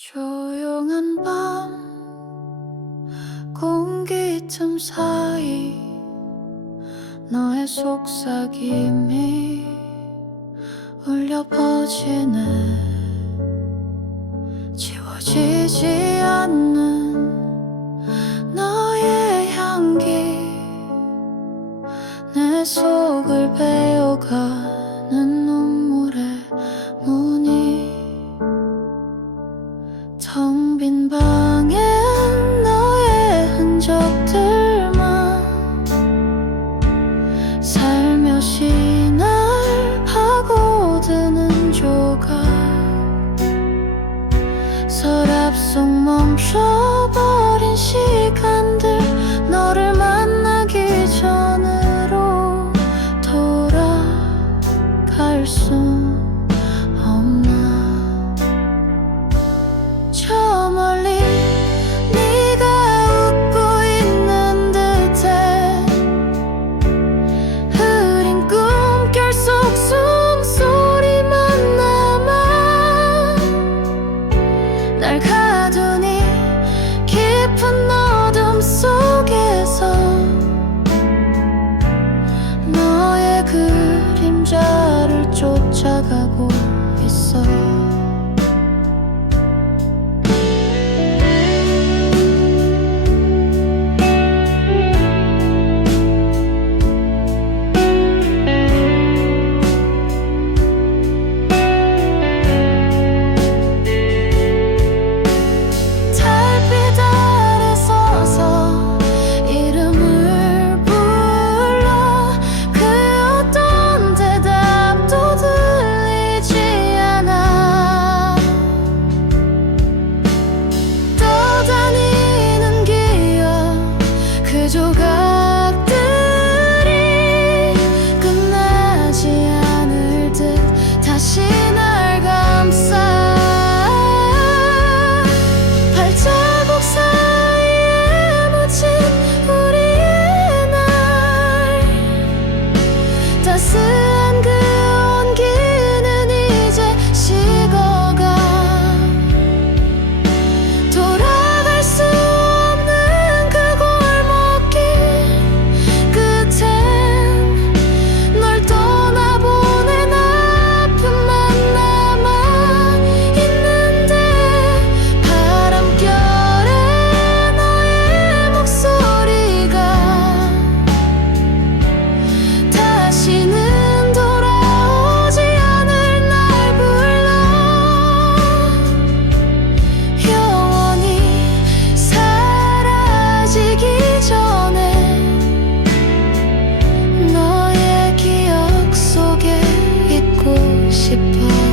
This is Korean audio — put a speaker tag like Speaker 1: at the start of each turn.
Speaker 1: 조용한 밤 공기 틈 사이 너의 속삭임이 울려 퍼지네. 지워지지 않는 너의 향기 내속 可不？就 싶어.